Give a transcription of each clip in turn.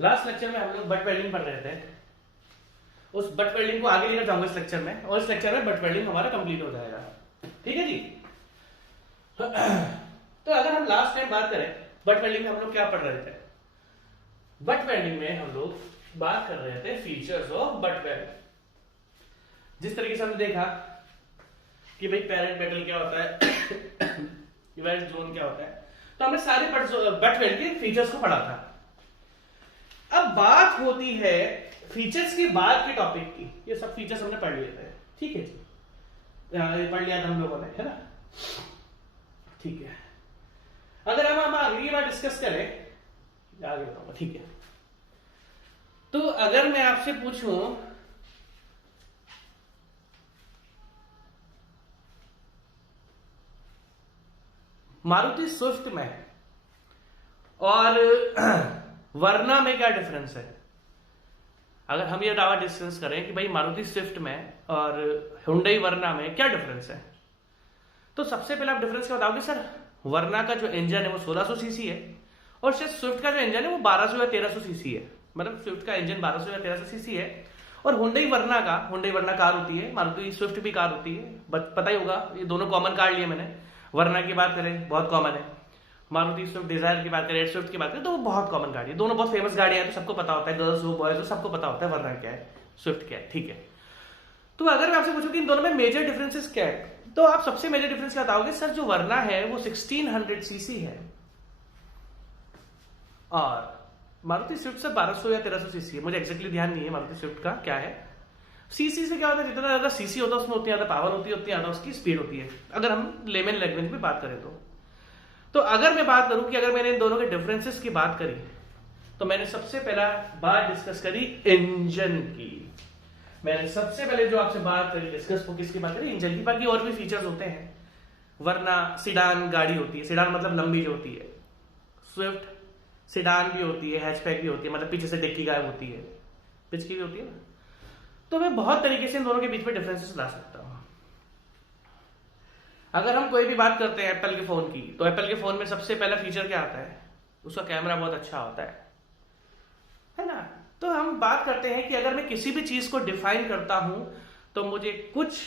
Last lecture में हम लोग बट वेल्डिंग पढ़ रहे थे। उस बट वेल्डिंग को आगे लेकर जाऊंगा इस लेक्चर में, और इस लेक्चर में बट वेल्डिंग हमारा कंप्लीट हो जाएगा। ठीक है जी। तो अगर हम लास्ट टाइम बात करें बट वेल्डिंग में हम लोग क्या पढ़ रहे थे, बट वेल्डिंग में हम लोग बात कर रहे थे फीचर्स ऑफ बट वेल्ड। जिस तरीके से हमने देखा कि भाई पेरेंट मेटल क्या होता है, वेल्ड जोन क्या होता है, तो हमने सारे बट वेल्ड के फीचर्स को पढ़ा था। अब बात होती है फीचर्स के बाद के टॉपिक की। ये सब फीचर्स हमने पढ़ लिए थे, ठीक है जी, पढ़ लिया था हम लोगों ने, है ना। ठीक है, अगर हम अगली बार डिस्कस करें आगे बताऊंगा, ठीक है। तो अगर मैं आपसे पूछूं मारुति स्विफ्ट में और वर्ना में क्या डिफरेंस है, अगर हम ये दावा डिस्कस करें कि भाई मारुति स्विफ्ट में और हुंडई वर्ना में क्या डिफरेंस है, तो सबसे पहले आप डिफरेंस क्या बताओगे सर। वर्ना का जो इंजन है वो 1600 सीसी है, और शायद स्विफ्ट का जो इंजन है वो 1200 या 1300 सीसी है। मतलब स्विफ्ट का इंजन 1200 या 1300 सीसी है, और हुंडई वर्ना कार होती है, मारुति स्विफ्ट भी कार होती है, पता ही होगा, ये दोनों कॉमन कार लिए मैंने। वर्ना की बात करें बहुत कॉमन है, मारुति स्विफ्ट डिजायर की बात करें, स्विफ्ट की बात करें तो वो बहुत कॉमन गाड़ी है, दोनों बहुत फेमस गाड़ियां हैं, तो सबको पता होता है, गर्ल्स हो बॉयज हो सबको पता होता है वर्ना क्या है स्विफ्ट क्या है, ठीक है। तो अगर मैं आपसे पूछूं कि इन दोनों में मेजर डिफरेंसेस क्या है, तो आप सबसे मेजर डिफरेंस क्या बताओगे सर। जो वर्ना है वो 1600 सीसी है, और मारुति स्विफ्ट से 1200 या 1300 सीसी है, मुझे एक्जैक्टली ध्यान नहीं है मारुति स्विफ्ट का क्या है। सीसी से क्या होता है, जितना ज्यादा सीसी होता है उसमें उतनी ज्यादा पावर होती है, उतनी ज्यादा उसकी स्पीड होती है, अगर हम लेमन लैंग्वेज में बात करें तो अगर मैं बात करूं कि अगर मैंने इन दोनों के डिफरेंसेस की बात करी, तो मैंने सबसे पहला बात डिस्कस करी इंजन की। मैंने सबसे पहले जो आपसे बात करी डिस्कस वो किसकी बात करी, इंजन की। बाकी और भी फीचर्स होते हैं, वरना सिडान गाड़ी होती है, सिडान मतलब लंबी जो होती है, स्विफ्ट सिडान भी होती है, हैचबैक भी होती है, मतलब पीछे से डिक्की गायब होती है, पिच की भी होती है ना। तो मैं बहुत तरीके से इन दोनों के बीच में डिफरेंसेस ला सकता हूं। अगर हम कोई भी बात करते हैं एप्पल के फोन की, तो एप्पल के फोन में सबसे पहला फीचर क्या आता है, उसका कैमरा बहुत अच्छा होता है ना। तो हम बात करते हैं कि अगर मैं किसी भी चीज को डिफाइन करता हूं तो मुझे कुछ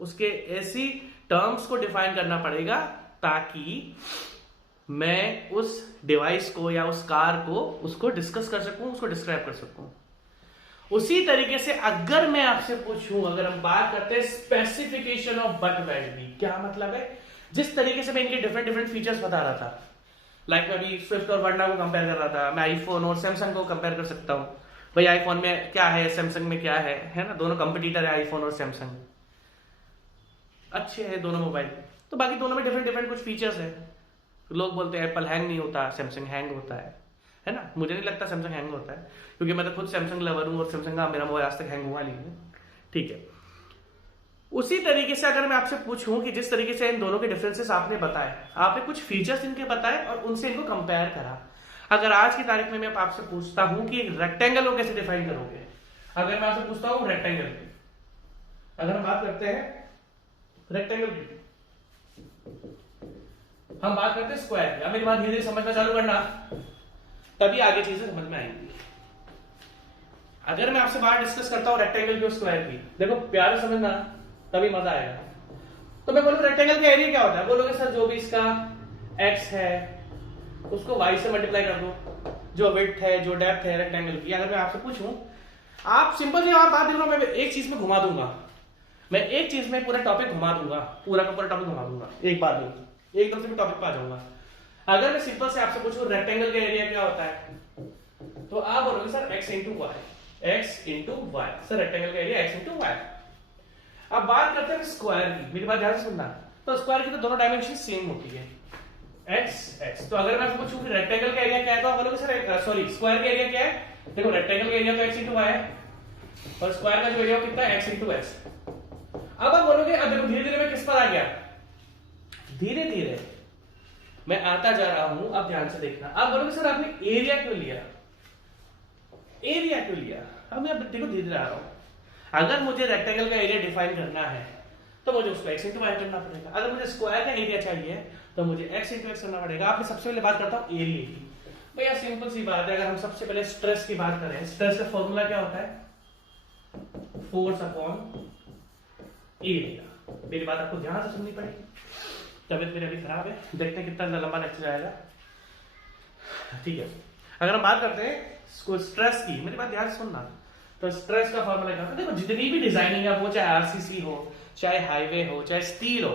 उसके ऐसी टर्म्स को डिफाइन करना पड़ेगा ताकि मैं उस डिवाइस को या उस कार को उसको डिस्कस कर सकूं, उसको डिस्क्राइब कर सकूं। उसी तरीके से अगर मैं आपसे पूछूं, अगर हम बात करते हैं स्पेसिफिकेशन ऑफ बट वेल्डिंग, क्या मतलब है, जिस तरीके से मैं इनके डिफरेंट डिफरेंट फीचर्स बता रहा था, लाइक मैं अभी स्विफ्ट और वर्ना को कंपेयर कर रहा था, मैं आईफोन और सैमसंग को कंपेयर कर सकता हूं। भाई आईफोन में क्या है, सैमसंग में क्या है ना, दोनों कंपटीटर है आईफोन और सैमसंग, अच्छे हैं दोनों मोबाइल। तो बाकी दोनों में डिफरेंट डिफरेंट कुछ फीचर्स है। लोग बोलते हैं एप्पल हैंग नहीं होता, सैमसंग हैंग होता है ना। मुझे नहीं लगता सैमसंग हैंग होता है, क्योंकि मैं तो खुद सैमसंग लवर हूं और सैमसंग का मेरा मोबाइल आज तक हैंग हुआ नहीं है, ठीक है। उसी तरीके से अगर मैं आपसे पूछूं कि जिस तरीके से इन दोनों के डिफरेंसेस आपने बताए, आपने कुछ फीचर्स इनके बताए और उनसे इनको कंपेयर करा। अगर आज की तारीख में मैं आपसे पूछता हूं कि रेक्टेंगल को कैसे डिफाइन करोगे, अगर मैं आपसे पूछता हूं रेक्टेंगल की, अगर हम बात करते हैं रेक्टेंगल की, हम बात करते हैं स्क्वायर की। मेरी बात धीरे धीरे समझना चालू करना, तभी आगे चीजें समझ में आएंगी। अगर मैं आपसे बात डिस्कस करता हूं रेक्टेंगल की और स्क्वायर की, देखो प्यार समझना तभी मजा आएगा। तो मैं बोलूं रेक्टेंगल का एरिया क्या होता है, बोलोगे सर जो भी इसका एक्स है उसको वाई से मल्टीप्लाई कर दो, जो विड्थ है जो डेप्थ है रेक्टेंगल की। अगर मैं आपसे पूछूं, आप सिंपल आप बात देख लो, मैं एक चीज में घुमा दूंगा, मैं एक चीज में पूरा टॉपिक घुमा दूंगा, पूरा का पूरा टॉपिक घुमा दूंगा एक बार में, एकदम से टॉपिक पे आ जाऊंगा। अगर मैं सिंपल से आपसे पूछूं रेक्टेंगल का एरिया क्या होता है, तो आप बोलोगे sir X into Y, X into Y. Sir rectangle का एरिया एक्स इंटू वाई। अब बात करते हैं स्क्वायर की, मेरी बात ध्यान से सुनना। तो स्क्वायर की तो दोनों डायमेंशन सेम होती है, एक्स एक्स। तो अगर मैं आपसे पूछूं कि रेक्टेंगल का एरिया क्या है, तो आप बोलोगे सर सॉरी स्क्वायर का एरिया क्या है। देखो रेक्टेंगल का एरिया तो एक्स इंटू वाई है, और स्क्वायर का जो एरिया कितना है एक्स इंटू एक्स। अब आप बोलोगे, अब देखो धीरे धीरे मैं किस पर आ गया, धीरे धीरे मैं आता जा रहा हूं, अब ध्यान से देखना। आप बोलोगे सर आपने एरिया क्यों लिया, एरिया क्यों लिया। अब मैं देखो धीरे धीरे आ रहा हूं। अगर मुझे रेक्टेंगल का एरिया डिफाइन करना है तो मुझे उसको एक्स इंटू वाई करना पड़ेगा। अगर मुझे स्क्वायर का एरिया चाहिए तो मुझे एक्स इंटू एक्स करना पड़ेगा। आपने सबसे पहले बात करता हूं एरिया की। भैया सिंपल सी बात है, अगर हम सबसे पहले स्ट्रेस की बात करें, स्ट्रेस का फॉर्मूला क्या होता है? Force upon area. मेरी बात आपको ध्यान से सुननी पड़ेगी, तबीयत मेरी अभी खराब है, देखते हैं कितना लंबा लेक्चर जाएगा। ठीक है, अगर हम बात करते हैं स्ट्रेस की, मेरी बात ध्यान से सुनना, तो स्ट्रेस का फॉर्मूला क्या होता है? देखो जितनी भी डिजाइनिंग है, वो चाहे आरसीसी हो, चाहे हाईवे हो, चाहे स्टील हो,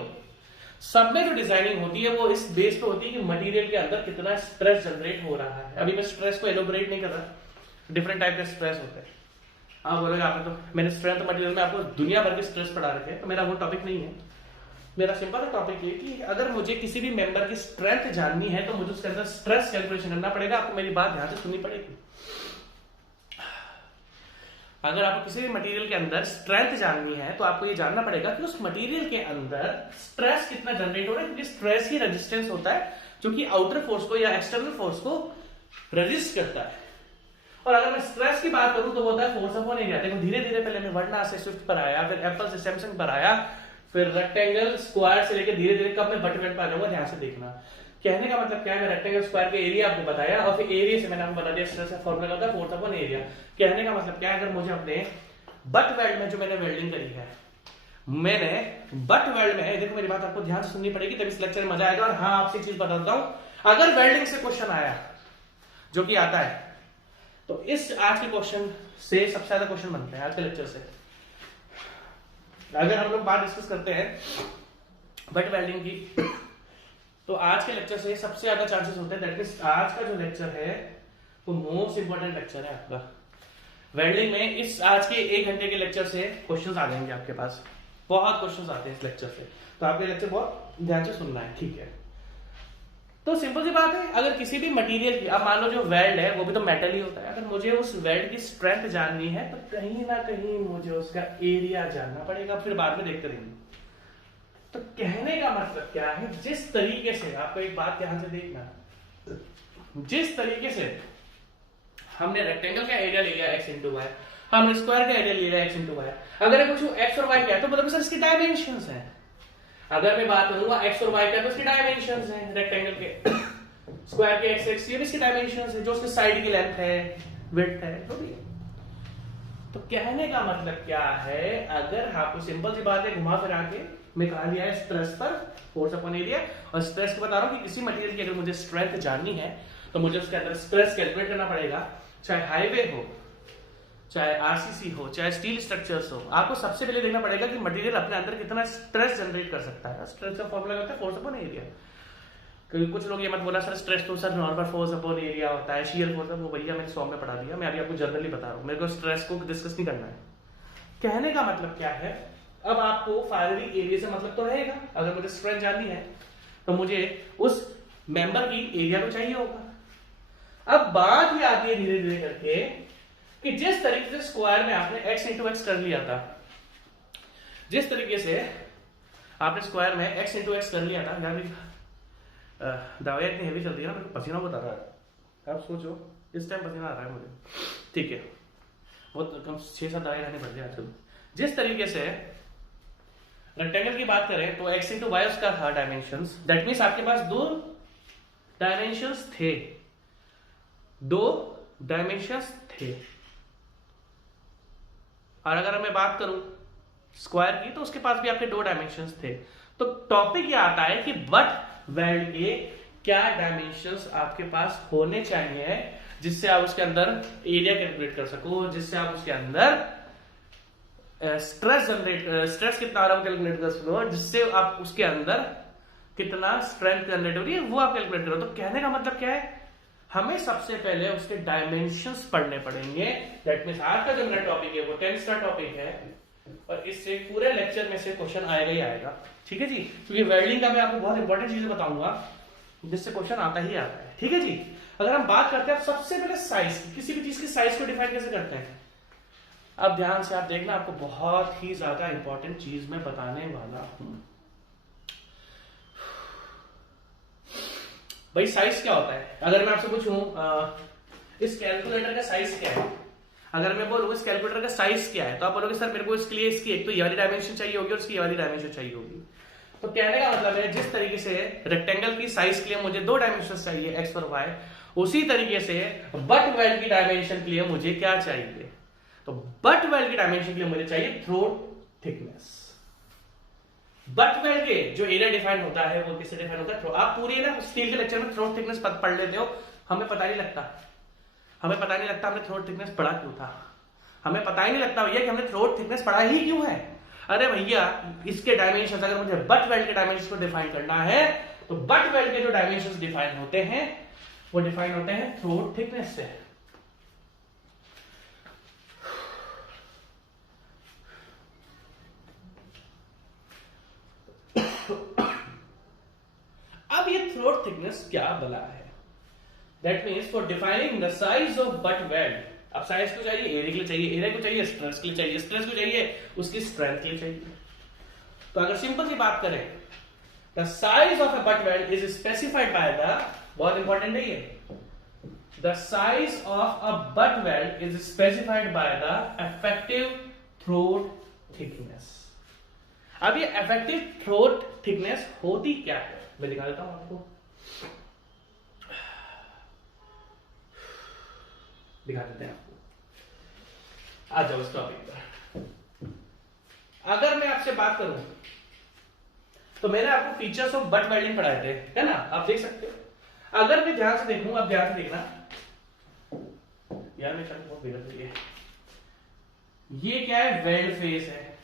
सब में जो डिजाइनिंग होती है वो इस बेस पे होती है कि मटेरियल के अंदर कितना स्ट्रेस जनरेट हो रहा है। अभी मैं स्ट्रेस को एलोबरेट नहीं कर रहा, डिफरेंट टाइप के स्ट्रेस होते हैं। आप बोलोगे आपने तो मैंने स्ट्रेंथ मटेरियल में आपको दुनिया भर के स्ट्रेस पढ़ा रखे हैं, तो मेरा वो टॉपिक नहीं है। मेरा सिंपल टॉपिक ये कि अगर मुझे किसी भी मेंबर की स्ट्रेंथ जाननी है तो मुझे उसके अंदर स्ट्रेस कैलकुलेशन करना पड़ेगा। आपको मेरी बात ध्यान से सुननी पड़ेगी। अगर आपको किसी भी मटेरियल के अंदर स्ट्रेंथ जाननी है तो आपको ये जानना पड़ेगा कि उस मटेरियल के अंदर स्ट्रेस कितना जनरेट हो रहा है, क्योंकि स्ट्रेस ही रेजिस्टेंस होता है जो कि आउटर फोर्स को या एक्सटर्नल फोर्स को रेजिस्ट करता है। और अगर मैं स्ट्रेस की बात करूं तो वो होता है फोर्स अपॉन एरिया। देखो धीरे धीरे पहले मैं वर्ना से स्विफ्ट पर आया, फिर एप्पल से सैमसंग पर आया, फिर रेक्टेंगल स्क्वायर से लेकर धीरे धीरे कब मैं बटरवेट पर आ जाऊंगा, ध्यान से देखना। कहने का मतलब क्या है, मैं रेक्टेंगल स्क्वायर के एरिया आपको बताया और फिर एरिया से मैंने आपको बता दिया स्ट्रेस का फॉर्मूला होता है फोर्स अपॉन एरिया। कहने का मतलब क्या है, अगर मुझे अपने बट वेल्ड में जो मैंने वेल्डिंग करी है, मैंने बट वेल्ड में, देखो मेरी बात आपको ध्यान से सुननी पड़ेगी तब इस लेक्चर में मजा आएगा। और हाँ, आपसे चीज बताता हूं, अगर वेल्डिंग से क्वेश्चन आया, जो कि आता है, तो इस आज के क्वेश्चन से सबसे ज्यादा क्वेश्चन बनते हैं आज के लेक्चर से। अगर हम लोग बात डिस्कस करते हैं बट वेल्डिंग की, तो आज के लेक्चर से सबसे ज्यादा चांसेस होते हैं। दैट मींस आज का जो लेक्चर है वो मोस्ट इंपोर्टेंट लेक्चर है आपका वेल्डिंग में। इस आज के 1 घंटे के लेक्चर से क्वेश्चंस आ जाएंगे आपके पास, बहुत क्वेश्चंस आते हैं इस लेक्चर से, तो आपके लेक्चर बहुत ध्यान से सुनना है, ठीक है। तो सिंपल सी बात है, अगर किसी भी मटेरियल की, अब मान लो जो वेल्ड है वो भी तो मेटल ही होता है, अगर मुझे उस वेल्ड की स्ट्रेंथ जाननी है तो कहीं ना कहीं मुझे उसका एरिया जानना पड़ेगा, फिर बाद में देखते रहेंगे। तो कहने का मतलब क्या है, जिस तरीके से, आपको एक बात ध्यान से देखना, जिस तरीके से हमने रेक्टेंगल का एरिया ले लिया x इंटू वाई, हमने स्क्वायर का एरिया ले लिया x इंटू वाई, अगर मैं पूछूं x और y क्या है तो मतलब सर इसकी डायमेंशंस हैं। अगर मैं बात करूंगा x और y क्या है तो इसकी डायमेंशंस हैं, रेक्टेंगल के स्क्वायर के x एक्स ये भी इसकी डायमेंशंस है, जो उसके साइड की लेंथ है, विड्थ है, जो भी है। तो कहने का मतलब क्या है, अगर आपको सिंपल सी बात है, घुमा फिरा के मैं कहा लिया है स्ट्रेस पर फोर्स अपॉन एरिया, और स्ट्रेस को बता रहा हूं कि किसी मटेरियल की अगर मुझे स्ट्रेंथ जाननी है तो मुझे उसके अंदर स्ट्रेस कैलकुलेट करना पड़ेगा, चाहे हाईवे हो, चाहे आरसीसी हो, चाहे स्टील स्ट्रक्चर्स हो। आपको सबसे पहले देखना पड़ेगा कि मटेरियल अपने अंदर कितना स्ट्रेस जनरेट कर सकता है। स्ट्रेस का फॉर्मूला होता है फोर्स अपॉन एरिया। क्योंकि कुछ लोग ये मत बोला सर स्ट्रेस तो sir normal force upon area होता है, शियर फोर्स, वो भैया मैंने 100 में पढ़ा दिया, मैं अभी आपको जनरली बता रहा हूँ, मेरे को स्ट्रेस को डिस्कस नहीं करना है। कहने का मतलब क्या है, अब आपको फायरिंग एरिया से मतलब तो रहेगा, अगर मुझे स्ट्रेंथ जाननी है तो मुझे उस मेंबर की एरिया तो चाहिए होगा। अब बात ये आती है धीरे धीरे करके कि जिस तरीके से स्क्वायर में आपने x इंटू एक्स कर लिया था, जिस तरीके से आपने स्क्वायर में x इंटू एक्स कर लिया था, यार दवाई इतनी हेवी चल रही है ना, मेरे को पसीना बहुत आ रहा है। आप सोचो इस टाइम पसीना आ रहा है मुझे, ठीक है, वो तो कम 6-7 दवाई खानी पड़ती है आजकल। जिस तरीके से रेक्टेंगल की बात करें तो x इंटू वाई उसका था डायमेंशंस, दैट मीन्स आपके पास 2 डायमेंशंस थे, 2 डायमेंशंस थे। और अगर मैं बात करूं स्क्वायर की तो उसके पास भी आपके 2 डायमेंशंस थे। तो टॉपिक ये आता है कि बट वेल्ड के क्या डायमेंशंस आपके पास होने चाहिए जिससे आप उसके अंदर एरिया कैलकुलेट कर सको, जिससे आप उसके अंदर स्ट्रेस कितना आ रहा है कैलकुलेट कर सको, जिससे आप उसके अंदर कितना स्ट्रेंथ जनरेट हो रही है वो आप कैलकुलेट करो। तो कहने का मतलब क्या है, हमें सबसे पहले उसके डायमेंशंस पढ़ने पड़ेंगे। दैट मींस आज का जो मेरा टॉपिक है वो 10th का टॉपिक है और इससे पूरे लेक्चर में से क्वेश्चन आएगा ही आएगा, ठीक है जी। क्योंकि वेल्डिंग का मैं आपको बहुत इंपॉर्टेंट चीजें बताऊंगा जिससे क्वेश्चन आता ही आता है, ठीक है जी। अगर हम बात करते हैं सबसे पहले साइज की, किसी भी चीज की साइज को डिफाइन कैसे करते हैं, अब ध्यान से आप देखना, आपको बहुत ही ज्यादा इंपॉर्टेंट चीज मैं बताने वाला हूं। भाई साइज क्या होता है, अगर मैं आपसे पूछूं इस कैलकुलेटर का साइज क्या है, अगर मैं बोलूं इस कैलकुलेटर का साइज क्या है तो आप बोलोगे सर मेरे को इसके लिए इसकी एक तो ये वाली डायमेंशन चाहिए होगी और इसकी ये वाली डायमेंशन चाहिए होगी। तो कहने का मतलब है जिस तरीके से रेक्टेंगल की साइज के लिए मुझे 2 डायमेंशन चाहिए x और y, उसी तरीके से बट वेल्ड की डायमेंशन के लिए मुझे क्या चाहिए, तो बट वेल्ड की डायमेंशन के लिए मुझे चाहिए थ्रोट थिकनेस। बट वेल्ड के जो एरिया डिफाइन होता है वो किससे डिफाइन होता है, आप पूरी ना स्टील के लेक्चर में थ्रोट थिकनेस पढ़ लेते हो, हमें पता नहीं लगता हमने थ्रोट थिकनेस पढ़ा क्यों था, हमें पता ही नहीं लगता भैया कि हमने थ्रोट थिकनेस पढ़ा ही क्यों है। अरे भैया इसके डायमेंशन, अगर मुझे बट वेल्ड के डायमेंशन को डिफाइन करना है तो बट वेल्ड के जो डायमेंशन डिफाइन होते हैं वो डिफाइन होते हैं थ्रोट थिकनेस से। अब ये थ्रोट थिकनेस क्या बला है, that means for defining the size of butt weld, अब साइज को चाहिए एरिया के लिए चाहिए, एरिया को चाहिए स्ट्रेस के लिए चाहिए, स्ट्रेस को चाहिए उसकी स्ट्रेंथ के लिए चाहिए। तो अगर सिंपल सी बात करें, the size of a but weld is specified by the, बहुत इंपॉर्टेंट है ये, the size of a but weld is specified by the effective throat thickness. अब ये इफेक्टिव थ्रोट थिकनेस होती क्या है, मैं दिखा देता हूं आपको, दिखा देते हैं आपको। आ जाओ इस टॉपिक पर। अगर मैं आपसे बात करूं तो मैंने आपको फीचर्स ऑफ बट वेल्डिंग पढ़ाए थे, है ना, आप देख सकते हो। अगर मैं ध्यान से देखूं, आप ध्यान से देखना यार, मैं चल बहुत बिगड़ रही है। ये क्या है, वेल्ड फेस है,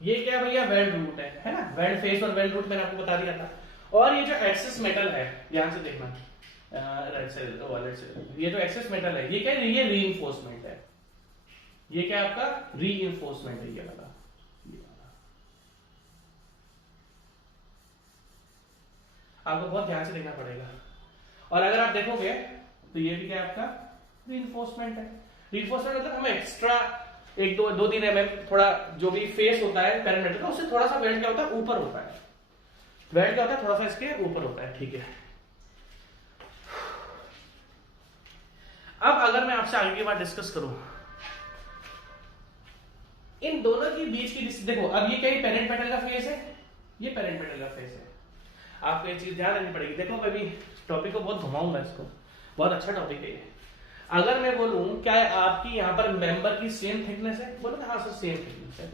ये क्या भैया, वेल्ड रूट है ना, वेल्ड फेस और वेल्ड रूट मैंने आपको बता दिया था। और ये जो एक्सेस मेटल है, ध्यान से देखना, राइट साइड वालेट से, ये जो एक्सेस मेटल है ये क्या है, ये रीइंफोर्समेंट है, ये क्या आपका रीइंफोर्समेंट है, ये वाला। आपको बहुत ध्यान से देखना पड़ेगा। और अगर आप देखोगे तो ये भी क्या आपका रीइंफोर्समेंट है। रीइंफोर्समेंट मतलब हमें एक्स्ट्रा एक दो तीन एमएम थोड़ा जो भी फेस होता है पैरामीटर का, उससे थोड़ा सा वेल्ड क्या होता है, ऊपर होता है, वेल्ड क्या होता है, थोड़ा सा इसके ऊपर होता है, ठीक है। अब अगर मैं आपसे आगे की बात डिस्कस करूं, इन दोनों के बीच की देखो, अब ये क्या पेरेंट मेटल का फेस है, ये पेरेंट मेटल का फेस है, आपको ये चीज ध्यान रखनी पड़ेगी। देखो मैं भी टॉपिक को बहुत घुमाऊंगा, इसको बहुत अच्छा टॉपिक है ये। अगर मैं बोलूं क्या आपकी यहां पर मेंबर की सेम थिकनेस है, बोलो हाँ सर सेम थिकनेस है,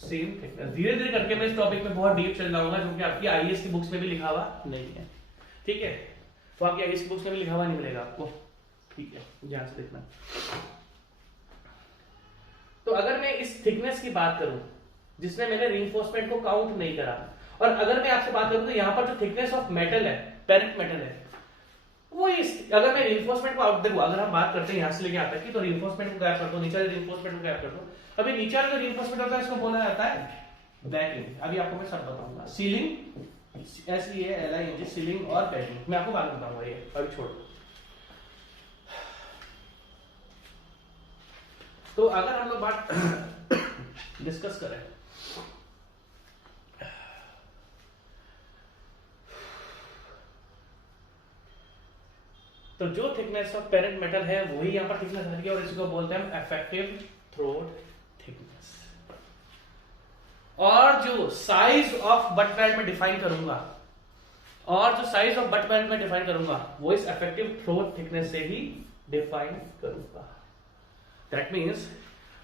सेम थिकनेस। धीरे धीरे करके मैं इस टॉपिक में बहुत डीप चल जाऊंगा, क्योंकि आपकी आईएएस की बुक्स में भी लिखा हुआ नहीं है, ठीक है, तो आपकी आईएएस की बुक्स में भी लिखा हुआ नहीं मिलेगा आपको, ठीक है, ध्यान से देखना। तो अगर मैं इस थिकनेस की बात करूं जिसमें मैंने रीइंफोर्समेंट को काउंट नहीं करा, और अगर मैं आपसे बात करूं तो यहां पर जो थिकनेस ऑफ मेटल है, पेरेंट मेटल है, वो इस, अगर मैं रीइंफोर्समेंट को आउट देखो, अगर हम बात करते हैं यहां से लेके आता है कि तो रीइंफोर्समेंट को गैप कर दो, नीचे रीइंफोर्समेंट को गैप कर दो। अभी नीचे वाला जो रीइंफोर्समेंट होता है इसको बोला जाता है बैकिंग। अभी आपको मैं सब बताऊंगा, सीलिंग, SEALING, सीलिंग और बैकिंग, मैं आपको बाद में बताऊंगा, ये अभी छोड़। तो अगर हम लोग बात डिस्कस करें, तो जो थिकनेस ऑफ पेरेंट मेटल है वही यहां पर थिकनेस है, और इसको बोलते हैं हम इफेक्टिव थ्रोट थिकनेस। और जो साइज ऑफ बट वेल्ड में डिफाइन करूंगा, और जो साइज ऑफ बट वेल्ड में डिफाइन करूंगा वो इस इफेक्टिव थ्रोट थिकनेस से ही डिफाइन करूंगा। दैट मीन्स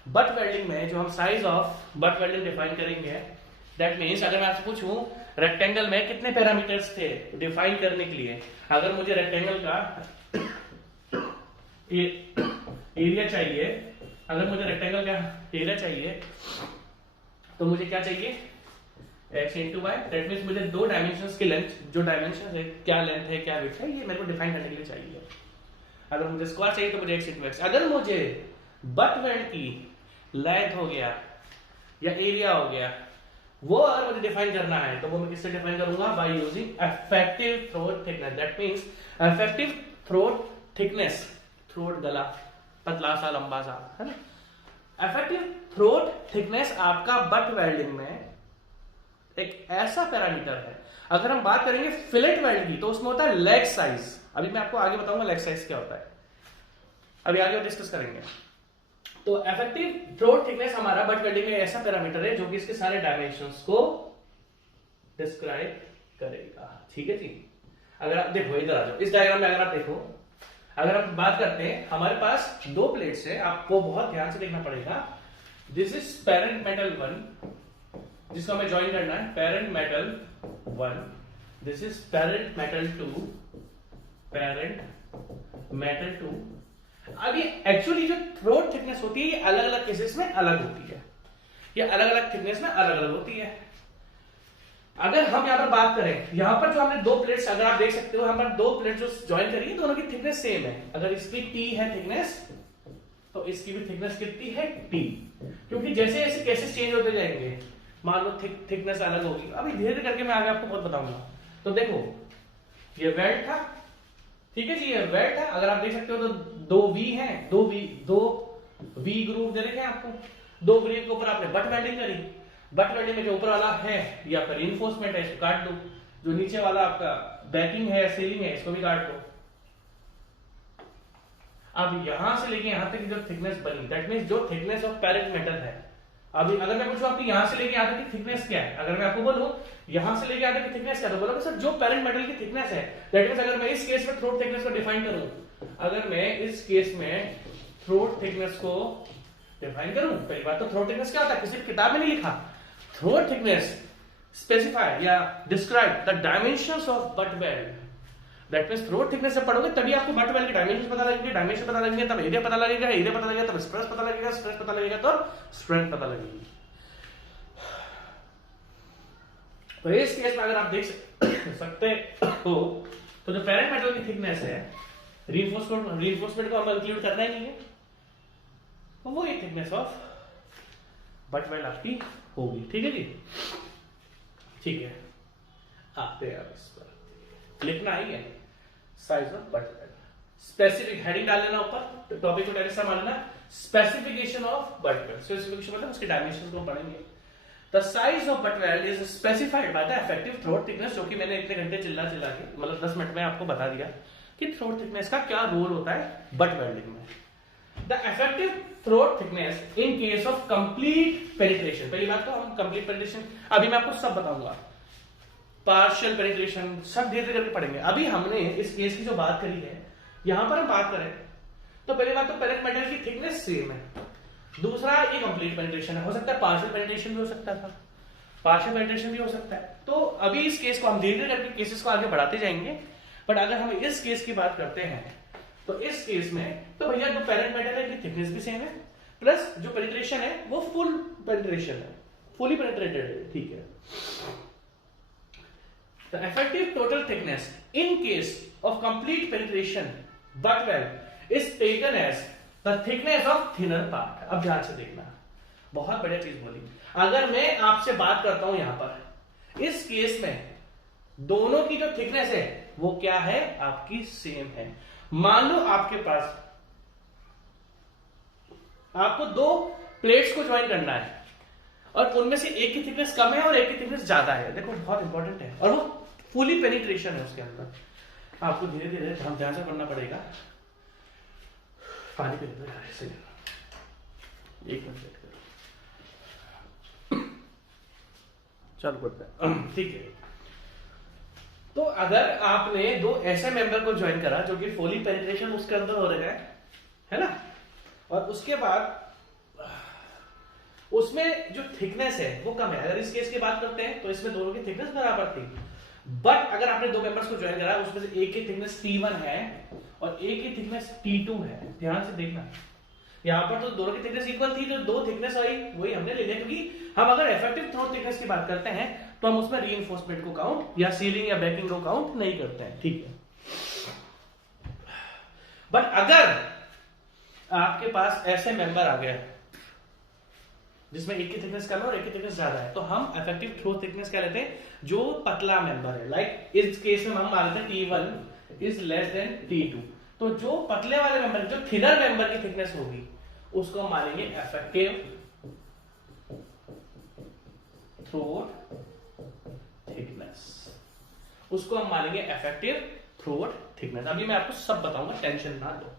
बट वेल्डिंग में जो हम size of butt welding define करेंगे, दैट मीन्स अगर मैं आपसे पूछूं रेक्टेंगल में कितने पैरामीटर्स थे डिफाइन करने के लिए, अगर मुझे रेक्टेंगल का एरिया चाहिए, अगर मुझे रेक्टेंगल का एरिया चाहिए तो मुझे क्या चाहिए, x into Y, that means मुझे दो डायमेंशंस की लेंथ, जो डायमेंशन है क्या लेंथ है क्या विड्थ है, ये मेरे को डिफाइन करने के लिए चाहिए। अगर मुझे स्क्वायर चाहिए तो मुझे x इंटू एक्स। अगर मुझे बट वेल्ड की लेंथ हो गया या एरिया हो गया, वो अगर मुझे डिफाइन करना है तो वो मैं किससे डिफाइन करूंगा, by using effective throat thickness. That means effective throat thickness, throat गला पतला सा लंबा सा, है ना। इफेक्टिव थ्रोट थिकनेस आपका बट वेल्डिंग में एक ऐसा पैरामीटर है। अगर हम बात करेंगे फिलेट वेल्ड की तो उसमें होता है लेग साइज, अभी मैं आपको आगे बताऊंगा लेग साइज क्या होता है, अभी आगे डिस्कस करेंगे। तो इफेक्टिव थ्रोट थिकनेस हमारा बट वेल्डिंग में ऐसा पैरामीटर है जो कि इसके सारे डायमेंशंस को डिस्क्राइब करेगा, ठीक है जी। अगर आप देखो इधर आ जाओ, इस डायग्राम में अगर आप देखो, अगर हम बात करते हैं, हमारे पास दो प्लेट्स है, आपको बहुत ध्यान से देखना पड़ेगा। दिस इज पेरेंट मेटल 1, जिसको हमें ज्वाइन करना है, parent metal 1, this is parent metal 2, parent metal 2। अब ये एक्चुअली जो थ्रोट थिकनेस होती है, ये अलग अलग केसेस में अलग होती है, ये अलग अलग थिकनेस में अलग अलग होती है। अगर हम यहां पर बात करें, यहां पर जो हमने दो प्लेट्स, अगर आप देख सकते हो, हमारे दो प्लेट जो ज्वाइन करी है, दोनों की थिकनेस सेम है। अगर इसकी टी है थिकनेस, तो इसकी भी थिकनेस कितनी है, टी। क्योंकि जैसे जैसे केसेस चेंज होते जाएंगे, मान लो थिकनेस अलग होगी, अभी धीरे धीरे करके मैं आगे आपको बहुत बताऊंगा। तो देखो ये वेल्ड था, ठीक है जी, ये वेल्ड था। अगर आप देख सकते हो तो दो वी है, दो वी ग्रूव दे रखे हैं आपको, दो ग्रूव के ऊपर आपने बट वेल्डिंग करी। बट वेल्डिंग में जो ऊपर वाला है ये आपका रीइंफोर्समेंट है, इसको काट दो। जो नीचे वाला आपका बैकिंग है, सीलिंग है, इसको भी काट दो। अब यहां से लेके यहां तक जो थिकनेस बनी, दैट मींस जो थिकनेस ऑफ पेरेंट मेटल है। अभी अगर मैं पूछूं आपकी यहां से लेके यहां तक की थिकनेस क्या है, अगर मैं आपको बोलूं यहां से लेके यहां तक की थिकनेस क्या है, तो बोलोगे सर जो पेरेंट मेटल की थिकनेस है। दैट मींस अगर मैं इस केस में थ्रोट थिकनेस को डिफाइन करूं, अगर मैं इस केस में थ्रोट थिकनेस को डिफाइन करूं, पहली बात तो थ्रोट थिकनेस क्या होता है, किसी किताब में नहीं लिखा। थ्रोट थिकनेस स्पेसिफाई या describe the dimensions of butt weld. That means throat thickness जब पढ़ोगे तभी आपको बट वेल्ड के डायमेंशन पता लगेंगे, डायमेंशन पता लगेंगे तब एरिया पता लगेगा, एरिया पता लगेगा तब स्ट्रेस पता लगेगा, स्ट्रेस पता लगेगा तो स्ट्रेंथ पता लगेगी। तो इस केस में अगर आप देख सकते हो, तो जो पेरेंट मेटल की थिकनेस है, रीइंफोर्समेंट को हम इंक्लूड करना ही नहीं है, तो वो ये थिकनेस ऑफ बट वेल्ड आपकी होगी। ठीक है जी, ठीक है। आते हैं अब इस पर, लिखना ही है size of butt weld, specific heading डाल लेना ऊपर, टॉपिक को डायरेक्ट सा मानना, specification of butt weld. Specification मतलब उसके डायमेंशन को पढ़ेंगे। The size of butt weld is specified by the effective throat thickness, जो कि मैंने इतने घंटे चिल्ला के मतलब 10 मिनट में आपको बता दिया कि थ्रोट थिकनेस का क्या रोल होता है बट वेल्डिंग में। The effective throat thickness in case of complete penetration, पहली बात तो हम complete penetration अभी मैं आपको सब बताऊंगा, पार्शियल पेनिट्रेशन सब धीरे धीरे करके पढ़ेंगे। अभी हमने इस केस की जो बात करी है, यहां पर हम बात करें तो पहली बात तो पेरेंट मेटल की थिकनेस सेम है, दूसरा ये कंप्लीट पेनिट्रेशन है, हो सकता है पार्शियल पेनिट्रेशन भी हो सकता था, पार्शियल पेनिट्रेशन भी हो सकता है। तो अभी इस केस को हम धीरे धीरे करके केसेस को आगे बढ़ाते जाएंगे। बट अगर हम इस केस की बात करते हैं, तो इस केस में तो भैया जो पेरेंट मेटल है की थिकनेस भी सेम है, प्लस जो पेनिट्रेशन है वो फुल पेनिट्रेशन है, फुली पेनिट्रेटेड है। ठीक है, the effective total thickness in case of complete penetration butt weld is taken as the thickness of thinner part. अब ध्यान से देखना, बहुत बढ़िया चीज बोली। अगर मैं आपसे बात करता हूं यहां पर इस केस में दोनों की जो थिकनेस है वो क्या है, आपकी सेम है। मान लो आपके पास आपको दो प्लेट्स को ज्वाइन करना है और उनमें से एक की थिकनेस कम है और एक की थिकनेस ज्यादा है। देखो बहुत इंपॉर्टेंट है, और वो फुली पेनिट्रेशन है उसके अंदर। आपको धीरे धीरे ध्यान से करना पड़ेगा। पानी पी लो यार, ऐसे एक मिनट वेट करो, चल पड़ता है। ठीक है, तो अगर आपने दो ऐसे मेंबर को ज्वाइन करा जो कि फुली पेनिट्रेशन उसके अंदर हो रहा है ना, और उसके बाद उसमें जो थिकनेस है वो कम है। अगर इस केस की बात करते हैं तो इसमें दोनों की थिकनेस बराबर थी, बट अगर आपने दो मेंबर्स को ज्वाइन करा उसमें से एक की थिकनेस T1 है और एक की थिकनेस T2 है। ध्यान से देखना, यहां पर तो दोनों की थिकनेस इक्वल थी, जो दो थिकनेस आई वही हमने ले लिया, क्योंकि हम अगर इफेक्टिव थ्रोट थिकनेस की बात करते हैं तो हम उसमें रीइंफोर्समेंट को काउंट या सीलिंग या बैकिंग को काउंट नहीं करते हैं। ठीक है, बट अगर आपके पास ऐसे मेंबर आ गया जिसमें एक की थिकनेस कम है और एक की थिकनेस ज्यादा है, तो हम इफेक्टिव थ्रोट थिकनेस क्या लेते हैं, जो पतला मेंबर है। लाइक इस केस में हम मान लेते हैं T1 is less than T2, तो जो पतले वाले मेंबर, जो थिनर मेंबर की थिकनेस होगी उसको हम मानेंगे इफेक्टिव थ्रोट थिकनेस, उसको हम मानेंगे इफेक्टिव थ्रोट थिकनेस। अभी मैं आपको सब बताऊंगा, टेंशन ना लो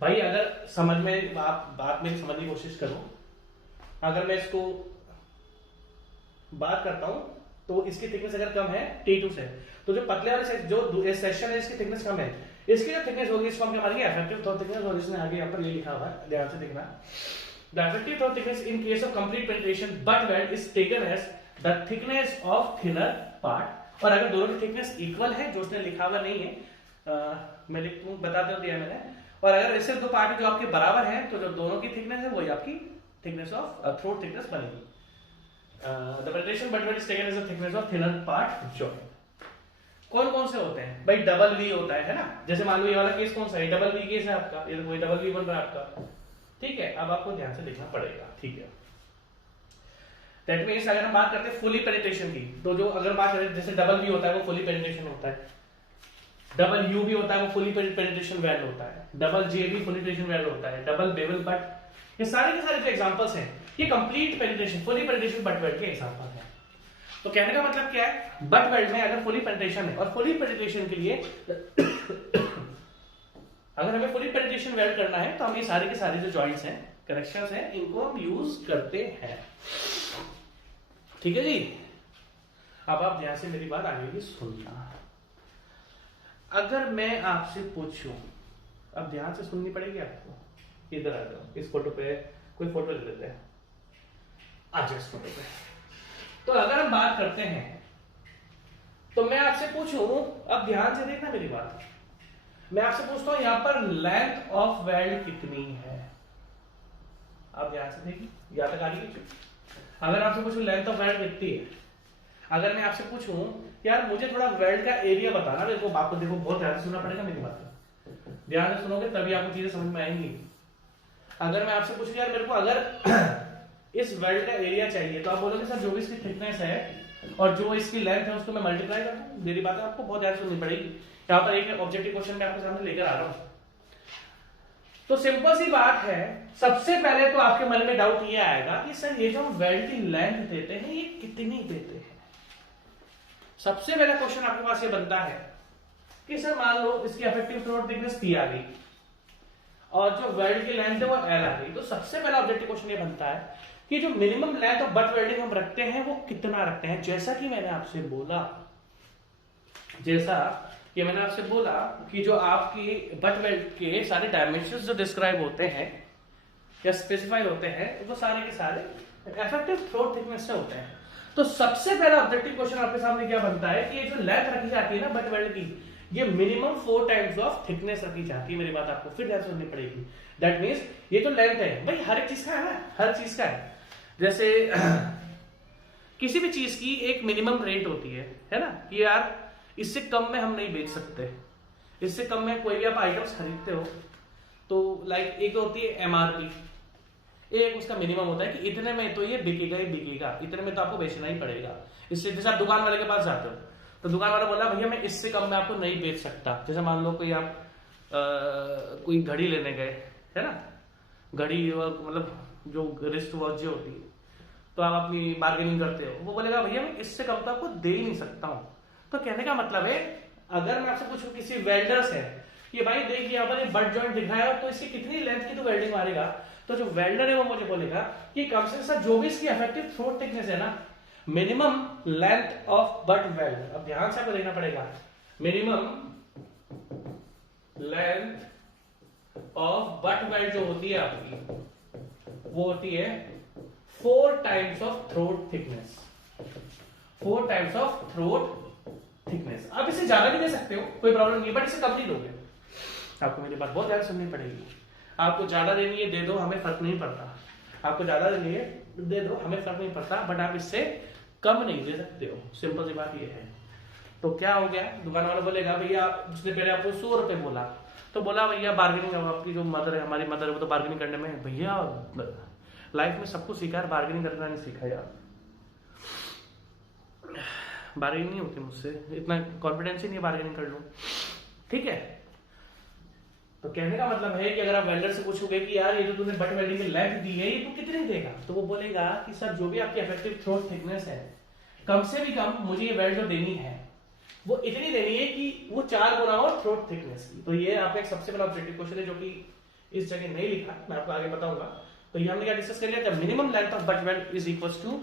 भाई। अगर समझ में आप बात में समझने की कोशिश करो, अगर मैं इसको बात करता हूं तो इसकी थिकनेस अगर कम है T2 से, तो जो पतले वाले जो सेक्शन है इसकी थिकनेस कम है, इसकी जो थिकनेस होगी इसको हम क्या मानेंगे इफेक्टिव थ्रोट थिकनेस। और इसने आगे यहाँ पर ये लिखा हुआ है, ध्यान से देखना, the effective throat thickness in case of complete penetration butt weld is taken as the thickness of thinner part. और अगर दोनों की थिकनेस इक्वल है, जो उसने लिखा हुआ नहीं है, मैं लिख दूं, बता दिया मैंने, और अगर ऐसे दो पार्ट जो आपके बराबर हैं तो जो दोनों की थिकनेस है वही आपकी थिकनेस ऑफ थ्रोट थिकनेस बनेगी। The penetration butt weld is taken as the thickness of thinner part joint. कौन कौन से होते हैं भाई, डबल वी होता है ना, जैसे मान लो ये वाला केस कौन सा है, डबल वी केस है आपका, ये कोई डबल वी बन रहा है आपका, ठीक है। अब आपको ध्यान से देखना पड़ेगा, ठीक है। दैट मींस अगर हम बात करते हैं फुली पेनिट्रेशन की, तो जो अगर बात करें जैसे डबल वी होता है वो फुली पेनिट्रेशन होता है, डबल यू भी होता है वो फुली पेनिट्रेशन वेल्ड होता है, डबल जे भी फुली पेनिट्रेशन वेल्ड होता है, डबल बेवल बट, ये सारे के सारे जो एग्जांपल्स हैं ये complete penetration fully penetration butt weld के एग्जांपल हैं। तो कहने का मतलब क्या है, बट वेल्ड में अगर फुली पेनिट्रेशन है, और फुली पेनिट्रेशन के लिए अगर हमें फुली पेनिट्रेशन वेल्ड करना है तो हम ये सारे के सारे जो जॉइंट्स हैं, कनेक्शंस हैं, इनको हम यूज करते हैं, ठीक है जी। अब आप ध्यान से मेरी बात आगे की सुनना। अगर मैं आपसे पूछूं, अब ध्यान से सुननी पड़ेगी आपको, इधर आ जाओ, इस फोटो पे कोई फोटो ले लेते हैं, आज इस फोटो पे। तो अगर हम बात करते हैं तो मैं आपसे पूछूं, अब ध्यान से देखना मेरी बात, मैं आपसे पूछता हूं यहां पर लेंथ ऑफ वेल्ड कितनी है, आप ध्यान से देखिए, यहां तक आ रही है। अगर आपसे पूछूं लेंथ ऑफ वेल्ड कितनी है, अगर मैं आपसे पूछूं यार मुझे थोड़ा वेल्ड का एरिया बताना, मेरे को बात को देखो बहुत ध्यान से सुनना पड़ेगा मेरी बात, ध्यान से सुनोगे तभी आपको चीजें समझ में आएंगी। अगर मैं आपसे पूछूं यार मेरे को अगर इस वेल्ड का एरिया चाहिए, तो आप बोलोगे सर जो भी इसकी थिकनेस है और जो इसकी लेंथ है उसको मैं मल्टीप्लाई कर दूं। मेरी बात आपको बहुत ध्यान से सुननी पड़ेगी। यहाँ पर एक ऑब्जेक्टिव क्वेश्चन मैं आपके सामने लेकर आ रहा हूं। तो सिंपल सी बात है, सबसे पहले तो आपके मन में डाउट ये आएगा कि सर ये जो हम वेल्ड की लेंथ देते हैं ये कितनी देते हैं। सबसे पहला क्वेश्चन आपके पास ये बनता है कि सर मान लो इसकी इफेक्टिव थ्रोट थिकनेस T आ गई और जो वेल्ड की लेंथ है वो L आ गई, तो सबसे पहला ऑब्जेक्टिव क्वेश्चन ये बनता है कि जो minimum length of butt welding हम रखते हैं वो कितना रखते हैं। जैसा कि मैंने आपसे बोला कि जो आपकी बट वेल्ड के सारे डायमेंशंस जो डिस्क्राइब होते हैं या स्पेसिफाई होते हैं वो सारे के सारे इफेक्टिव थ्रोट थिकनेस से होते हैं। तो सबसे पहला ऑब्जेक्टिव क्वेश्चन आपके सामने क्या बनता है कि ये जो लेंथ रखी जाती है ना बट वेल्ड की, ये मिनिमम 4 टाइम्स ऑफ थिकनेस रखी जाती है। मेरी बात आपको फिर ध्यान से सुननी पड़ेगी। दैट मींस ये जो लेंथ है भाई हर एक चीज का है ना, हर चीज का है। जैसे किसी भी चीज की एक मिनिमम रेट होती है ना, कि यार इससे कम में हम नहीं बेच सकते, इससे कम में कोई भी आप आइटम्स खरीदते हो तो लाइक एक होती है एमआरपी, एक उसका मिनिमम होता है कि इतने में तो ये बिकेगा ही बिकेगा, इतने में तो आपको बेचना ही पड़ेगा। इससे जैसे आप दुकान वाले के पास जाते हो तो दुकान वाला बोला भैया मैं इससे कम में आपको नहीं बेच सकता। जैसे मान लो कोई आप कोई घड़ी लेने गए है ना, घड़ी मतलब जो रिस्ट वॉच जो होती है, तो आप अपनी बार्गेनिंग करते हो, वो बोलेगा भैया मैं इससे कम तो आपको दे ही नहीं सकता हूं। तो कहने का मतलब है अगर मैं आपसे पूछूं किसी वेल्डर से कि भाई देखिए यहाँ पर बट जॉइंट दिखाया तो इसकी कितनी लेंथ की तो वेल्डिंग मारेगा, तो जो वेल्डर है वो मुझे बोलेगा कि कम से कम जो भी इसकी इफेक्टिव थ्रोट थिकनेस है ना, minimum length of butt weld, अब ध्यान से आपको देखना पड़ेगा, minimum length of butt weld जो होती है आपकी वो होती है 4 times of throat thickness, 4 times of throat thickness. आप इसे ज्यादा भी दे सकते हो, कोई प्रॉब्लम नहीं, बट इसे कम नहीं दोगे। आपको मेरी बात बहुत ध्यान सुननी पड़ेगी। आपको ज्यादा देनी है दे दो, हमें फर्क नहीं पड़ता। आपको ज्यादा देनी है दे दो, हमें फर्क नहीं पड़ता, बट आप इससे कम नहीं दे सकते हो। सिंपल सी बात ये है। तो क्या हो गया, दुकान वाला बोलेगा भैया उसने पहले आपको 100 रुपए बोला, तो बोला भैया बार्गेनिंग, आपकी जो मदर है हमारी मदर है वो तो बार्गेनिंग करने में, भैया लाइफ में सब कुछ सीखा है, बार्गेनिंग करना नहीं सीखा यार, बार्गेनिंग नहीं होती मुझसे, इतना कॉन्फिडेंस ही नहीं बार्गेनिंग कर लूं, ठीक है। तो कहने का मतलब है कि अगर आप वेल्डर से पूछोगे कि यार ये जो तूने बट वेल्डिंग में लेंथ दी है ये तू कितनी देगा, तो वो बोलेगा कि सर जो भी आपकी इफेक्टिव थ्रोट थिकनेस है कम से भी कम मुझे ये वेल्ड जो देनी है वो इतनी देनी है कि वो 4 गुना हो थ्रोट थिकनेस की। तो ये आपका एक सबसे बड़ा ऑब्जेक्टिव क्वेश्चन है जो कि इस जगह नहीं लिखा, मैं आपको आगे बताऊंगा। तो ये हमने क्या डिस्कस कर लिया, minimum length of butt weld is equal to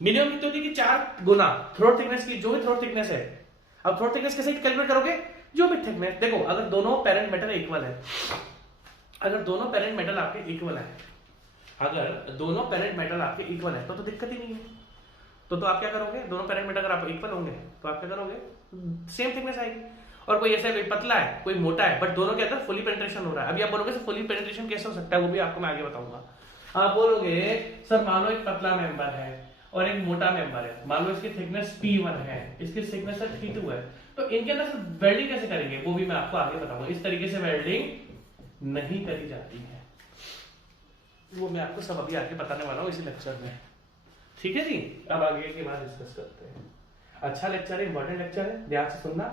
minimum कितनी होती है कि 4 गुना थ्रोट थिकनेस की, जो भी थ्रोट थिकनेस है अब थ्रोट थिकनेस कैसे कैलकुलेट करोगे? जो भी थिकनेस, देखो अगर दोनों पेरेंट मेटल इक्वल है, अगर दोनों पेरेंट मेटल आपके इक्वल है, अगर दोनों पेरेंट मेटल आपके इक्वल है तो दिक्कत ही नहीं है। तो आप क्या करोगे? दोनों पेरेंट मेटल अगर आप इक्वल होंगे तो आप क्या करोगे? सेम थिकनेस आएगी। और कोई ऐसा, कोई पतला है कोई मोटा है, बट दोनों के अंदर फुली पेनिट्रेशन हो रहा है। अभी आप बोलोगे सर फुली पेनिट्रेशन कैसे हो सकता है, वो भी आपको मैं आगे बताऊंगा। आप बोलोगे सर मान लो एक पतला मेंबर है और एक मोटा मेंबर है, मान लो इसकी थिकनेस P1 है, इसकी थिकनेस T2 है, तो इनके अंदर वेल्डिंग कैसे करेंगे वो भी मैं आपको आगे बताऊंगा। इस तरीके से वेल्डिंग नहीं करी जाती है, वो मैं आपको सब अभी आगे बताने वाला हूँ इसी लेक्चर में, ठीक है जी। अब आगे के बाद डिस्कस करते हैं। अच्छा लेक्चर है, इंपॉर्टेंट लेक्चर है, ध्यान से सुनना,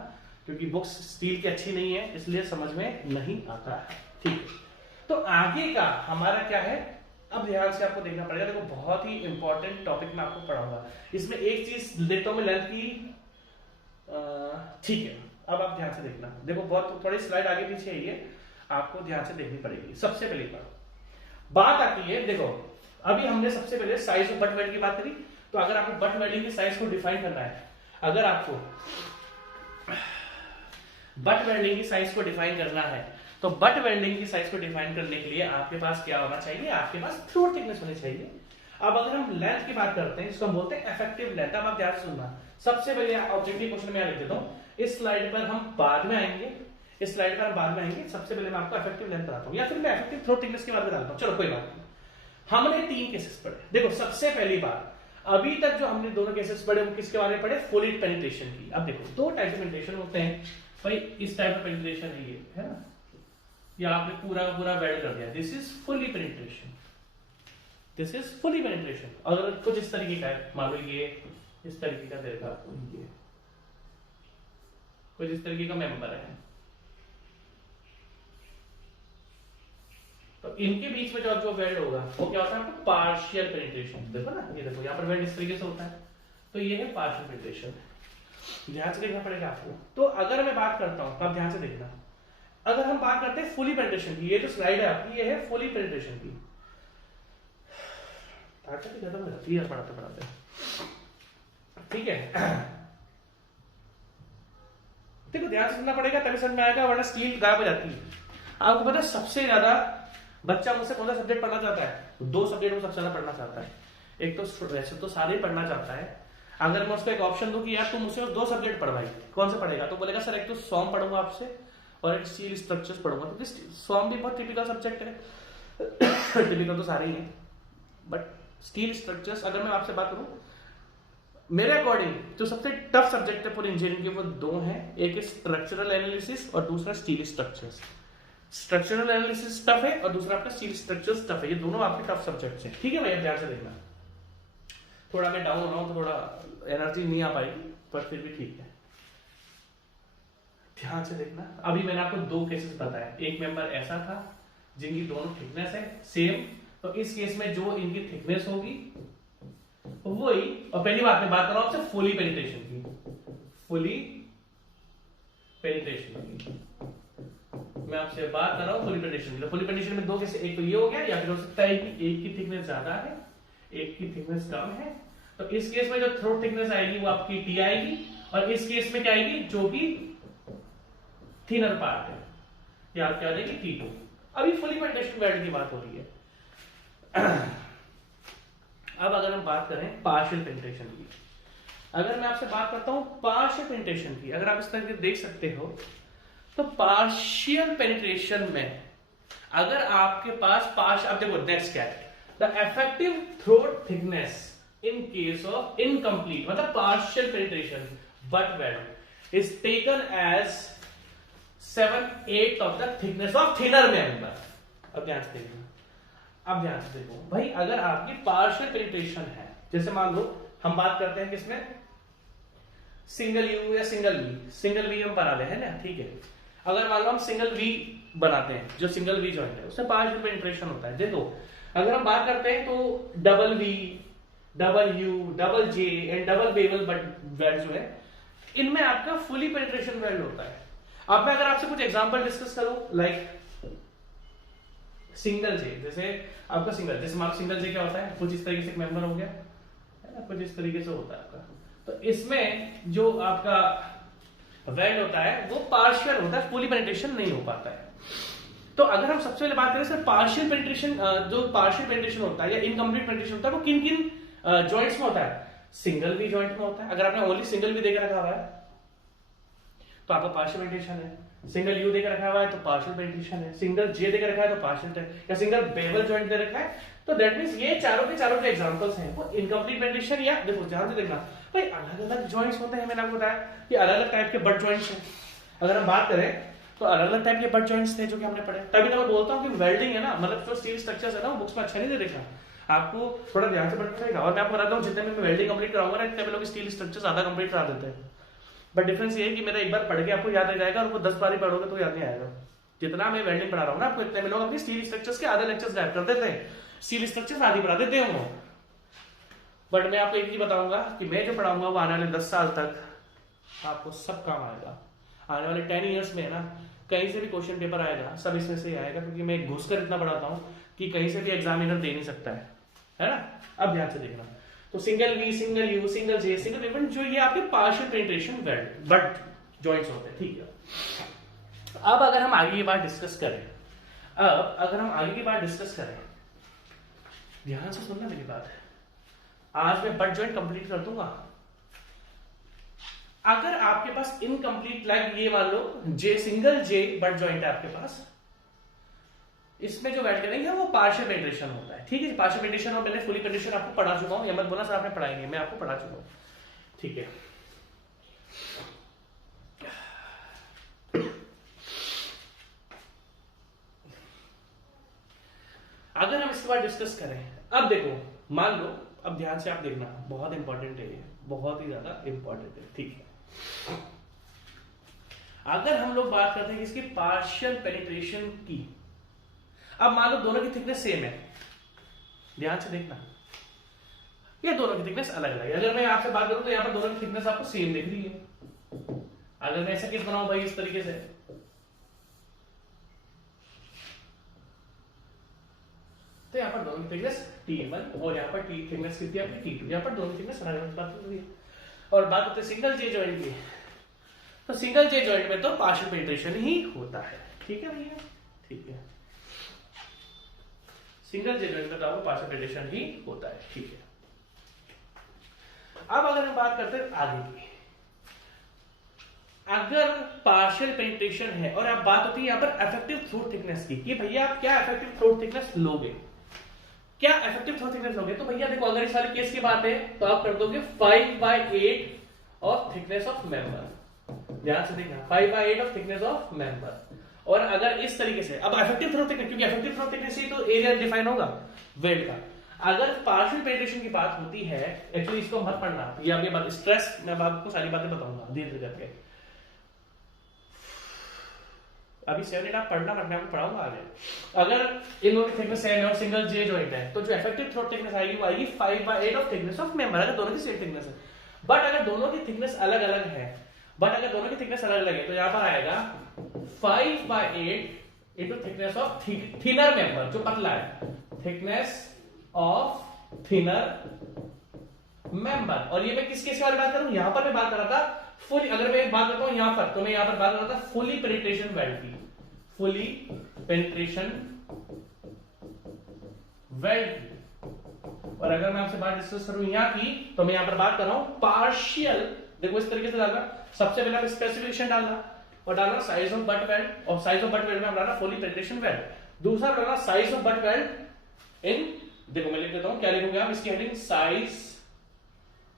क्योंकि बुक्स स्टील की अच्छी नहीं है इसलिए समझ में नहीं आता है, ठीक है। तो आगे का हमारा क्या है, अब ध्यान से आपको देखना पड़ेगा। देखो बहुत ही इंपॉर्टेंट टॉपिक मैं आपको पढ़ाऊंगा। इसमें एक चीज देखता हूं मैं लेंथ की, ठीक है। अब आप ध्यान से देखना, देखो बहुत थोड़ी स्लाइड आगे पीछे है ये, आपको ध्यान से देखनी पड़ेगी। सबसे पहली बात आती है, देखो अभी हमने सबसे पहले साइज ऑफ बट वेल्डिंग की बात करी। तो अगर आपको बट वेल्डिंग की साइज को डिफाइन करना है, अगर आपको बट वेल्डिंग की साइज को डिफाइन करना है, तो बट वेल्डिंग की साइज को डिफाइन करने के लिए आपके पास क्या होना चाहिए? आपके पास थ्रोट थिकनेस होनी चाहिए। अब अगर हम लेंथ की बात करते हैं, इसको हम बोलते हैं इफेक्टिव लेंथ। अब आप ध्यान से सुनना, सबसे पहले ऑब्जेक्टिव क्वेश्चन में लिख देता हूं, इस स्लाइड पर हम बाद में आएंगे, इस स्लाइड पर हम बाद में आएंगे। सबसे पहले मैं आपको इफेक्टिव लेंथ बताता हूं, या फिर मैं इफेक्टिव थ्रोट थिकनेस के बारे में बताता हूं। चलो कोई बात नहीं। हमने 3 केसेस पढ़े। देखो सबसे पहली बात, अभी तक जो हमने दोनों केसेस पढ़े वो किसके बारे में पढ़े? फुली पेनिट्रेशन की। अब देखो 2 टाइप के पेनिट्रेशन होते हैं भाई, इस टाइप का पेनिट्रेशन है ये, है ना, या आपने पूरा का पूरा वेल्ड कर दिया, this is fully penetration, this is fully penetration. अगर कुछ इस तरीके का है, मान लो ये इस तरीके का देखा आपको, ये कुछ इस तरीके का मेंबर है, तो इनके बीच में जो वेल्ड होगा वो क्या होता है? आपको पार्शियल पेनिट्रेशन। देखो ना, ये देखो यहाँ पर वेल्ड इस तरीके से होता है, तो ये है पार्शियल पेनिट्रेशन। ध्यान से देखना पड़ेगा आपको। तो अगर मैं बात करता हूं, तब ध्यान से देखना, अगर हम बात करते हैं फुली पेनिट्रेशन की, ये जो स्लाइड है आपकी ये है फुली पेनिट्रेशन की। खत्म हो जाती है पढ़ाते पढ़ाते, ठीक है। देखो ध्यान से सुनना पड़ेगा तभी समझ में आएगा, वरना स्टील गायब हो जाती है। आपको पता है सबसे ज्यादा बच्चा मुझसे कौन सा सब्जेक्ट पढ़ना चाहता है? 2 सब्जेक्ट में सबसे ज्यादा पढ़ना चाहता है। एक तो वैसे तो सारे पढ़ना चाहता है, अगर मैं उसको एक ऑप्शन दूं कि यार तुम मुझसे 2 सब्जेक्ट पढ़वाई, कौन से पढ़ेगा? तो बोलेगा सर एक तो सॉम पढ़ूंगा आपसे और एक स्टील स्ट्रक्चर्स पढ़ूंगा। क्योंकि सॉम भी बहुत टिपिकल सब्जेक्ट है, टिपिकल तो सारे ही हैं, बट स्टील स्ट्रक्चर्स अगर मैं आपसे बात करूं, मेरे अकॉर्डिंग जो सबसे टफ सब्जेक्ट है पूरी इंजीनियरिंग के वो 2 हैं, एक है स्ट्रक्चरल एनालिसिस और दूसरा steel structures. Structural analysis tough है और दूसरा आपका स्टील स्ट्रक्चर्स टफ है, ये दोनों आपके टफ सब्जेक्ट्स हैं, ठीक है भैया। ध्यान से देखना, थोड़ा मैं डाउन हो रहा हूं तो थोड़ा एनर्जी नहीं आ पाएगी, पर फिर भी ठीक है। ध्यान से देखना, अभी मैंने आपको 2 केसेस बताया, एक मेंबर ऐसा था जिनकी दोनों थिकनेस है सेम, तो इस केस में जो इनकी थिकनेस होगी वही, और पहली बात मैं बात कर रहा हूं आपसे फुली पेनिट्रेशन की, फुली पेनिट्रेशन की मैं आपसे बात कर रहा हूं, फुली पेनिट्रेशन की। फुली पेनिट्रेशन में 2 केस, एक तो ये हो गया, या फिर हो सकता है कि एक की थिकनेस ज्यादा है एक की थिकनेस कम है, तो इस केस में जो थ्रोट थिकनेस आएगी वो आपकी T आएगी, और इस केस में क्या आएगी? जो कि थिनर पार्ट है, या क्या आ जाएगी? T2। अभी फुली पेनिट्रेशन वेल्ड की बात हो रही है। अब अगर हम बात करें पार्शियल पेनिट्रेशन की, अगर मैं आपसे बात करता हूं पार्शियल पेनिट्रेशन की, अगर आप इस तरह से देख सकते हो, तो पार्शियल पेनिट्रेशन में अगर आपके पास अब देखो नेक्स्ट क्या है, the effective throat thickness in case of incomplete मतलब partial penetration butt weld is taken as 7/8 of the thickness of thinner member. अब ध्यान से देखो, अब ध्यान से देखो भाई, अगर आपकी पार्शियल पेनिट्रेशन है, जैसे मान लो हम बात करते हैं किसमें, सिंगल यू या सिंगल वी हम बना रहे हैं ना, ठीक है। अगर मान लो हम सिंगल वी बनाते हैं, जो सिंगल वी जॉइंट है उससे पार्शियल पेनिट्रेशन होता है। देखो अगर हम बात करते हैं तो double V, double U, double J and double bevel weld जो है, इनमें आपका फुली पेनिट्रेशन वेल्ड होता है। अब मैं अगर आपसे कुछ एग्जांपल डिस्कस करूं, लाइक सिंगल जे, जैसे आपका जैसे मान लो सिंगल जे क्या होता है, कुछ इस तरीके से एक मेंबर हो गया है ना, कुछ इस तरीके से होता है आपका। तो इसमें जो आपका वेल्ड होता है वो पार्शियल होता है, फुली पेनिट्रेशन नहीं हो पाता है। तो अगर हम सबसे पहले बात करें सर पार्शियल पेनिट्रेशन, जो पार्शियल पेनिट्रेशन होता है या इनकम्प्लीट पेनिट्रेशन होता है वो किन किन जॉइंट्स में होता है? सिंगल वी जॉइंट में होता है। अगर आपने ओनली सिंगल वी देख रखा हुआ है तो आपका पार्शियल पेनिट्रेशन है, सिंगल यू देकर रखा हुआ है तो पार्शियल पेनिट्रेशन है, सिंगल जे देकर रखा है तो पार्शियल, या सिंगल बेवल जॉइंट दे रखा है तो दैट मींस ये चारों के चारों जो एग्जांपल्स हैं वो इनकम्प्लीट पेनिट्रेशन, या देखो ध्यान से देखना भाई अलग अलग जॉइंट्स होते हैं। मैंने आपको बताया कि अलग अलग टाइप के बट जॉइंट्स हैं। अगर हम बात करें तो अलग अलग टाइप के बट जॉइंट्स थे जो कि हमने पढ़े। तभी तो मैं बोलता हूँ कि वेल्डिंग है ना, मतलब जो स्टील स्ट्रक्चर्स है ना वो बुक्स में अच्छा नहीं दे देखा, आपको थोड़ा ध्यान से पढ़ना पड़ेगा। और मैं आपको बताता हूँ जितने में वेल्डिंग कंप्लीट कराऊंगा ना इतने में लोग स्टील स्ट्रक्चर ज्यादा कंप्लीट करा देते हैं। बट डिफरेंस ये है कि मेरा एक बार पढ़ के आपको याद आ जाएगा और वो 10 बार ही पढ़ोगे तो याद नहीं आएगा। जितना मैं वेल्डिंग पढ़ा रहा हूँ ना आपको इतने में लोग अपनी स्टील स्ट्रक्चर्स के आधे लेक्चर्स गायब कर देते हैं, स्टील स्ट्रक्चर्स आधी पढ़ा देते हैं। बट मैं आपको एक चीज बताऊंगा कि मैं जो पढ़ाऊंगा वो आने वाले 10 साल तक आपको सब काम आएगा। आने वाले 10 ईयर्स में ना कहीं से भी क्वेश्चन पेपर आएगा सब इसमें से ही आएगा, क्योंकि मैं घुसकर इतना पढ़ाता हूँ कि कहीं से भी एग्जामिनर दे नहीं सकता है ना। अब ध्यान से देखना, तो single V, single U, single J, single even जो ये आपके partial penetration weld butt joints होते हैं, ठीक है। अब अगर हम आगे की बात डिस्कस करें, ध्यान से सुनना मेरी बात है। आज मैं बट जॉइंट कंप्लीट कर दूंगा। अगर आपके पास इनकम्प्लीट लाइक ये मान लो जे, सिंगल जे बट जॉइंट है आपके पास, इसमें जो वेल्ड करेंगे वो पार्शियल पेनिट्रेशन होता है, ठीक है। पार्शियल पेनिट्रेशन और मैंने फुली पेनिट्रेशन आपको पढ़ा चुका हूं, ये मत बोला सर आपने पढ़ाएंगे, मैं आपको पढ़ा चुका हूं, ठीक है। अगर हम इसके बाद डिस्कस करें, अब देखो मान लो, अब ध्यान से आप देखना, बहुत इंपॉर्टेंट है ये, बहुत ही ज्यादा इंपॉर्टेंट है, ठीक है। अगर हम लोग बात करते हैं इसकी पार्शियल पेनिट्रेशन की, अब मान लो दोनों की थिकनेस सेम है, ध्यान से देखना, ये दोनों की थिकनेस अलग अलग है। अगर मैं आपसे बात करूं तो यहां पर दोनों की थिकनेस आपको सेम दिख रही है। अगर मैं ऐसा केस बनाऊं भाई इस तरीके से, तो यहां पर दोनों की थिकनेस T1 और यहां पर थिकनेस कितनी है आपकी T2, यहां पर दोनों की थिकनेस अलग अलग बात हो रही है। और बात होती है सिंगल जे जॉइंट की, तो सिंगल जे जॉइंट में तो पार्शियल पेनिट्रेशन ही होता है, ठीक है भैया, ठीक है। सिंगल जे जॉइंट में तो आपको पार्शियल पेनिट्रेशन ही होता है, ठीक है। अब अगर हम बात करते हैं आगे की, अगर पार्शियल पेनिट्रेशन है और अब बात होती है यहां पर इफेक्टिव थ्रोट थिकनेस की, कि भैया आप क्या इफेक्टिव थ्रोट थिकनेस लोगे, क्या इफेक्टिव थ्रोट थिकनेस लोगे, तो भैया देखो अगर इस वाले केस की बात है तो आप कर दोगे 5/8 ऑफ थिकनेस ऑफ मेंबर। ध्यान से देखना, 5/8 ऑफ थिकनेस ऑफ मेंबर। और अगर इस तरीके से, अब इफेक्टिव थ्रोट थिकनेस, क्योंकि इफेक्टिव थ्रोट थिकनेस ही तो एरिया डिफाइन होगा वेल्ड का। अगर पार्शियल पेनिट्रेशन की बात होती है, एक्चुअली इसको मत पढ़ना, ये अभी बात स्ट्रेस, मैं आपको सारी बातें बताऊंगा धीरे धीरे करके। अभी 7-8 आप पढ़ना, मैं आपको पढ़ाऊंगा आगे। अगर इन दोनों की थिकनेस सेम है और सिंगल जे जॉइंट है, तो जो इफेक्टिव थ्रोट थिकनेस आएगी वो आएगी 5/8 ऑफ थिकनेस ऑफ मेंबर, अगर दोनों की सेम थिकनेस है। बट अगर दोनों की थिकनेस अलग अलग है, तो यहां पर आएगा 5/8 into thickness of thinner member, जो पतला है, थिकनेस ऑफ थिनर मेंबर। और ये मैं किस केस के बारे में बात करूं, यहां पर मैं बात कर रहा था फुली, अगर मैं बात करता हूं यहां पर, तो मैं यहां पर बात कर रहा था फुली पेनिट्रेशन वेल्ड की, फुली पेनिट्रेशन वेल्ड की। और अगर मैं आपसे बात डिस्कस करूं यहां की, तो मैं यहां पर बात कर रहा हूं पार्शियल, देखो इस तरीके से डालना, सबसे पहले आप स्पेसिफिकेशन डालना और डालना साइज ऑफ बट वेल्ड, और साइज ऑफ बट वेल्ड में हम डालना फुली पेनिट्रेशन वेल्ड। दूसरा डालना साइज ऑफ बट वेल्ड इन, देखो मैं लिख देता हूं, क्या लिखोगे आप इसकी heading, size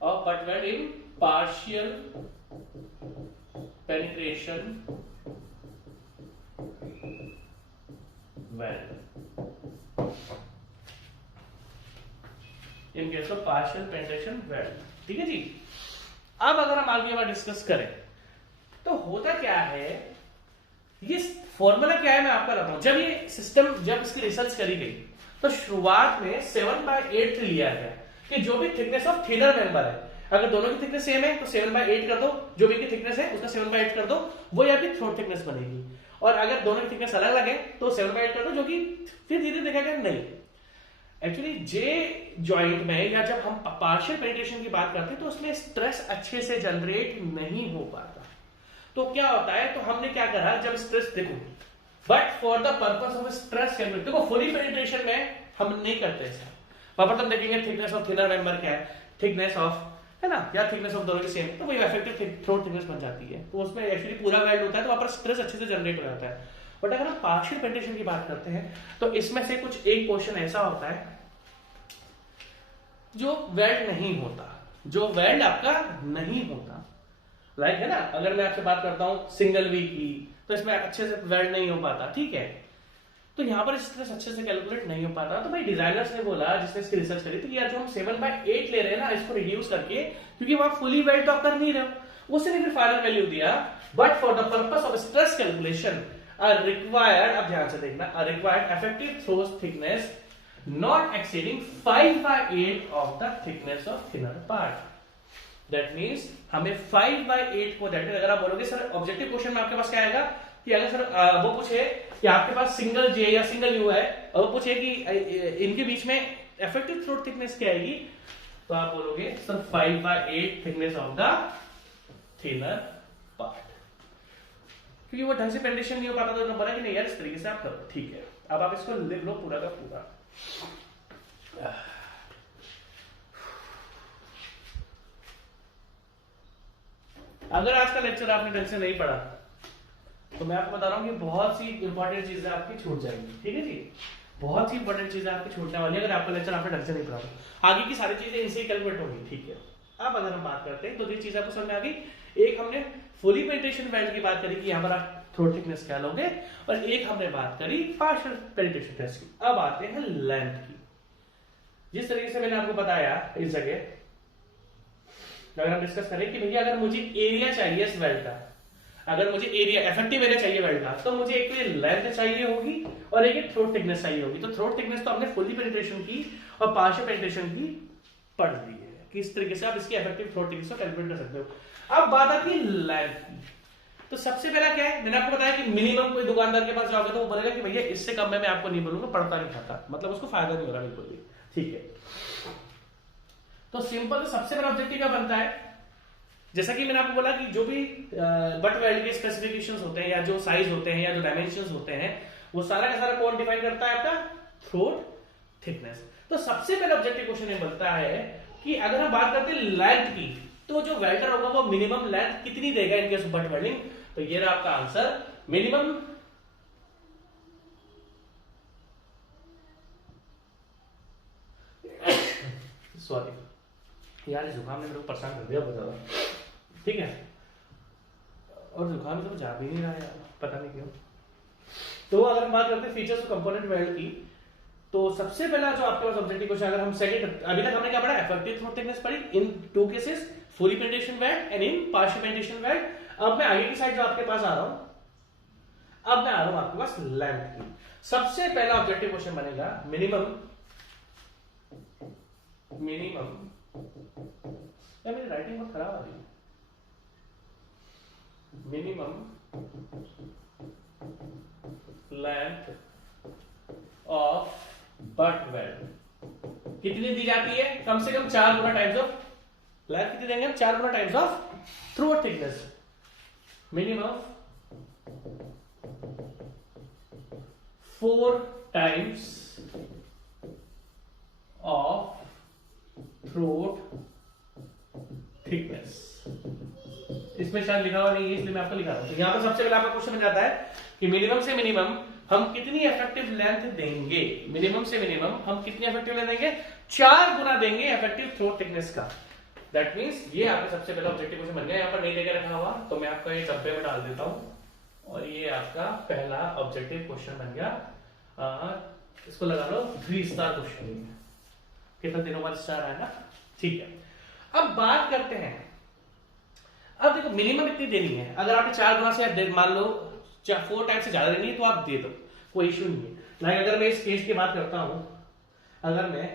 of butt weld in partial penetration weld, in case of partial penetration weld, ठीक है जी। अब अगर हम आगे बात डिस्कस करें तो होता क्या है, ये फॉर्मूला क्या है मैं आपका बताता हूं। जब ये सिस्टम, जब इसकी रिसर्च करी गई तो शुरुआत में 7/8 लिया गया कि जो भी थिकनेस ऑफ थिनर मेंबर है, अगर दोनों की थिकनेस सेम है तो 7/8 कर दो, जो भी की थिकनेस है उसका 7/8 कर दो, वो यहाँ पे थ्रोट थिकनेस बनेगी। और अगर दोनों की थिकनेस अलग अलग है तो 7/8 कर दो, जो कि फिर धीरे देखा गया नहीं, एक्चुअली जे जॉइंट में या जब हम पार्शियल पेनिट्रेशन की बात करते हैं तो उसमें स्ट्रेस अच्छे से जनरेट नहीं हो पाता। तो क्या होता है, तो हमने क्या करा, जब स्ट्रेस देखो, but for the purpose of stress calculate, देखो फुली पेनिट्रेशन में हम नहीं करते ऐसा। वहां पर तुम देखेंगे थिकनेस ऑफ थिनर मेंबर क्या है, थिकनेस ऑफ, है ना, या थिकनेस ऑफ दोनों की सेम, तो वही इफेक्टिव थ्रोट थिकनेस बन जाती है। तो उसमें एक्चुअली पूरा वेल्ड होता है, तो वहां पर स्ट्रेस अच्छे से जनरेट हो जाता है। बट अगर हम पार्शियल पेनिट्रेशन की बात करते हैं, तो इसमें से कुछ एक पोर्शन ऐसा होता है जो वेल्ड नहीं होता, जो वेल्ड आपका नहीं होता, लाइक है ना, अगर मैं आपसे बात करता हूं सिंगल वी की, तो इसमें अच्छे से वेल्ड नहीं हो पाता, ठीक है। तो यहाँ पर स्ट्रेस अच्छे से कैलकुलेट नहीं हो पाता, तो भाई डिजाइनर्स ने बोला, जिसने इसकी रिसर्च करी, तो यार जो हम 7/8 ले रहे हैं ना, इसको रिड्यूस करके, क्योंकि वहां फुली वेल्ड तो आप कर नहीं रहे हो, उसने फिर फाइनल वैल्यू दिया, but for the purpose of stress calculation required, अब ध्यान से देखना, required effective throat thickness not exceeding 5/8 of the thickness of thinner part. That means हमें 5/8 को, that is, अगर आप बोलोगे सर ऑब्जेक्टिव क्वेश्चन में आपके पास क्या आएगा कि अगर सर वो पूछे कि आपके पास सिंगल जे या सिंगल यू है, और वो पूछे कि इनके बीच में इफेक्टिव थ्रोट थिकनेस क्या आएगी, तो आप बोलोगे sir 5/8 thickness of the thinner part, क्योंकि वो ढंग से पेनिट्रेशन नहीं हो पाता, तो नंबर है कि नहीं यार, इस तरीके से आप करो, ठीक है। अब आप इसको लिख लो पूरा का पूरा। अगर आज का लेक्चर आपने ढंग से नहीं पढ़ा, तो मैं आपको बता रहा हूं कि बहुत सी इंपॉर्टेंट चीजें आपकी छूट जाएंगी, ठीक है जी, बहुत सी इंपॉर्टेंट चीजें आपकी छूटने वाली है अगर आपका लेक्चर आपने ढंग से नहीं पढ़ा। आगे की सारी चीजें इनसे कैलकुलेट होंगी, ठीक है। अब अगर हम बात करते हैं, तो ये चीज आपको समझ में आ गई। एक हमने फुली पेनिट्रेशन वेल्ड की बात करी कि यहाँ पर आप थ्रोट थिकनेस क्या लोगे, और एक हमने बात करी पार्शियल पेनिट्रेशन टेस्ट की। अब आते हैं लेंथ की। जिस तरीके से मैंने आपको बताया इस जगह, अगर हम डिस्कस करें कि भैया अगर मुझे एरिया चाहिए इस वेल्ड का, अगर मुझे एरिया इफेक्टिव एरिया चाहिए वेल्ड का, तो मुझे एक तो लेंथ चाहिए होगी और एक थ्रोट थिकनेस चाहिए होगी। तो थ्रोट थिकनेस तो हमने फुली पेनिट्रेशन की और पार्शियल पेनिट्रेशन की पढ़ ली है, कि इस तरीके से आप इसकी इफेक्टिव थ्रोट थिकनेस को कैलकुलेट कर सकते हो। अब बात आती है लेंथ की। तो सबसे पहला क्या है, मैंने आपको बताया कि मिनिमम कोई दुकानदार के पास जाओगे तो वो बोलेगा कि भैया इससे कम में मैं आपको नहीं बोलूंगा, पड़ता नहीं खाता, मतलब उसको फायदा नहीं हो रहा बिल्कुल भी, ठीक है। तो सिंपल सबसे बड़ा ऑब्जेक्टिव क्या बनता है, जैसा कि मैंने आपको बोला कि जो भी बट वेल्ड के स्पेसिफिकेशंस होते हैं, या जो साइज होते हैं, या जो डायमेंशंस होते हैं, वो सारा का सारा कौन डिफाइन करता है, आपका थ्रोट थिकनेस। तो सबसे पहला ऑब्जेक्टिव क्वेश्चन ये बनता है कि अगर हम बात करते हैं लेंथ की, तो जो वेल्डर होगा वो मिनिमम लेंथ कितनी देगा इन केस ऑफ बट वेल्डिंग। तो ये रहा आपका आंसर, मिनिमम सॉरी यार, जुकाम ने मेरे को परेशान कर दिया बहुत ज्यादा, ठीक है, और जुकाम तो जा भी नहीं रहा यार, पता नहीं क्यों। तो अगर हम बात करते हैं फीचर्स ऑफ कंपोनेंट वेल्ड की, तो सबसे पहला जो आपके पास ऑब्जेक्टिव क्वेश्चन, अगर हम सेकंड, अभी तक हमने क्या पढ़ा, इफेक्टिव थ्रोट थिकनेस पढ़ी in two cases, fully penetration weld and in partial penetration weld. अब मैं आगे की साइड जो आपके पास आ रहा हूं, अब मैं आ रहा हूं आपके पास लेंथ की। सबसे पहला ऑब्जेक्टिव क्वेश्चन बनेगा मिनिमम, मेरी राइटिंग बहुत खराब आ रही है, minimum length of butt weld कितनी दी जाती है, कम से कम 4 गुना टाइम्स ऑफ लेंथ, कितनी देंगे हम, 4 गुना times of throat thickness, minimum 4 times of throat thickness. इसमें शायद लिखा हुआ नहीं है, इसलिए मैं आपको लिखा रहा हूं। तो यहां पर सबसे पहले आपका क्वेश्चन बन जाता है कि मिनिमम से मिनिमम हम कितनी इफेक्टिव लेंथ देंगे, मिनिमम से मिनिमम हम कितनी इफेक्टिव लेंथ देंगे, 4 गुना देंगे इफेक्टिव थ्रोट थिकनेस का। दैट मींस ये आपका सबसे पहला ऑब्जेक्टिव क्वेश्चन बन गया। यहां पर नहीं देकर रखा हुआ, तो मैं आपको ये डब्बे में डाल देता हूं, और ये आपका पहला ऑब्जेक्टिव क्वेश्चन बन गया। इसको लगा लो 3 स्टार क्वेश्चन, कितना दिनों बाद स्टार आया ना, ठीक है। अब बात करते हैं, अब देखो मिनिमम इतनी देनी है, अगर आपने 4 गुना से मान लो 4 टाइम से ज्यादा देनी है तो आप दे दो, कोई इश्यू नहीं है। लाइक अगर मैं इस केस की बात करता हूं, अगर मैं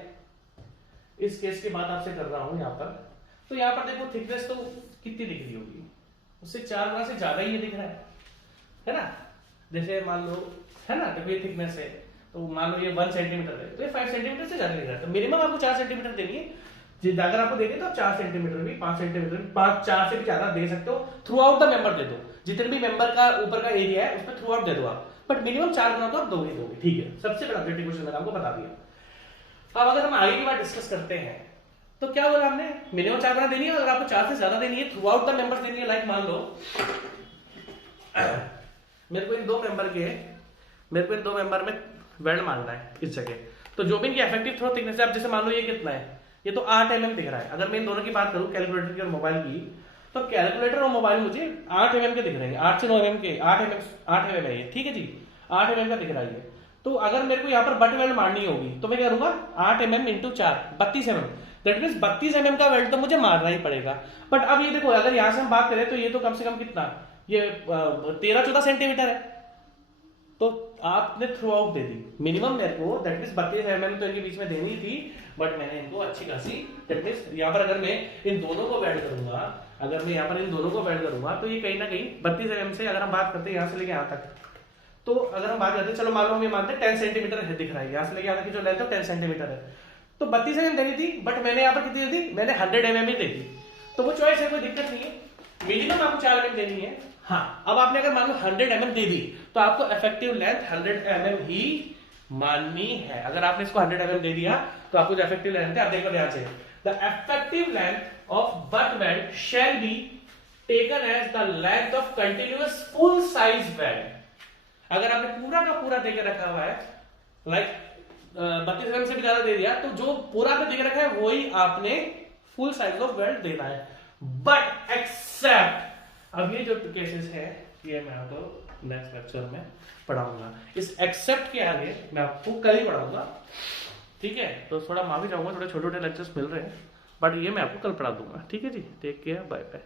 इस केस की बात आपसे कर रहा हूं यहां पर, तो यहां पर देखो थिकनेस तो कितनी दिख रही होगी, उससे 4 गुना से ज्यादा ही ये दिख रहा है ना। जैसे मान लो, है ना, देखो ये थिकनेस है, तो मान लो ये 1 सेंटीमीटर है, तो ये 5 सेंटीमीटर से ज्यादा दिख रहा है, तो मिनिमम आपको 4 सेंटीमीटर देनी है। अगर आपको देंगे तो आप 4 सेंटीमीटर भी, 5 सेंटीमीटर भी, 4 से भी ज्यादा दे सकते हो, थ्रू आउट द मेंबर दे दो, जितने भी मेंबर का ऊपर का एरिया है उसमें थ्रू आउट दे दो आप, बट मिनिमम 4 गुना तो आप दोगे दोगे, ठीक है। सबसे बड़ा ऑब्जेक्टिव क्वेश्चन मैंने आपको बता दिया। अब अगर हम आगे की बात डिस्कस करते हैं तो क्या बोला हमने, मिनिमम 4 गुना देनी है, अगर आपको 4 से ज्यादा देनी है थ्रू आउट द मेंबर्स देनी है। लाइक मान लो मेरे को इन दो मेंबर में वेल्ड मारना है इस जगह, तो जो भी इनकी इफेक्टिव थ्रो थिकनेस है, अब जैसे मान लो ये कितना है, ये तो 8 mm दिख रहा है। अगर मैं इन दोनों की बात करूं कैलकुलेटर की और मोबाइल की, तो कैलकुलेटर और मोबाइल मुझे 8 mm के दिख रहे हैं, 8 से 9 mm के, 8 mm है ये, ठीक है जी, 8 mm का दिख रहा है। तो अगर मेरे को यहाँ पर बट वेल्ड मारनी होगी तो मैं क्या करूंगा, 8 mm into 4 32 mm, that mean 32 mm का वेल्ड तो मुझे मारना ही पड़ेगा। बट अब ये देखो, अगर यहाँ से हम बात करें तो ये तो कम से कम कितना, ये 13-14 सेंटीमीटर है, तो आपने थ्रू आउट दे दी मिनिमम मेरे को, दैट मीन 32 mm तो इनके बीच में देनी थी, बट मैंने इनको अच्छी खासी, दैट मीन यहाँ पर अगर मैं इन दोनों को वेल्ड करूंगा, अगर मैं यहाँ पर इन दोनों को वेल्ड करूंगा तो ये कहीं ना कहीं 32 mm से, अगर हम बात करते हैं यहाँ से लेके यहाँ तक, तो अगर हम बात करते हैं, चलो मान लो हम ये मानते हैं 10 सेंटीमीटर है दिख रहा है, यहाँ से लेके यहाँ तक की जो लेंथ है 10 सेंटीमीटर है, तो 32 mm देनी थी, बट मैंने यहाँ पर कितनी दे दी, मैंने 100 mm ही दे दी। तो वो चॉइस है, कोई दिक्कत नहीं है, मिनिमम आपको 4 mm देनी है। हाँ, अब आपने अगर मान लो 100 mm दे दी तो आपको इफेक्टिव लेंथ 100 mm ही माननी है। अगर आपने इसको 100 mm दे दिया तो आपको जो इफेक्टिव लेंथ है, आप देखो ध्यान से, the effective length of butt weld shall be taken as the length of continuous full size weld. अगर आपने पूरा का पूरा देके रखा हुआ है, लाइक 32 mm से भी ज्यादा दे दिया, तो जो पूरा आपने देके रखा है वही आपने फुल साइज ऑफ वेल्ड देना है। बट एक्सेप्ट, अब ये जो केसेस है ये मैं आपको नेक्स्ट लेक्चर में पढ़ाऊंगा, इस एक्सेप्ट के आगे मैं आपको कल ही पढ़ाऊंगा, ठीक है। तो थोड़ा माफी चाहूंगा, थोड़े छोटे छोटे लेक्चर्स मिल रहे हैं, बट ये मैं आपको कल पढ़ा दूंगा, ठीक है जी। Take care, bye bye.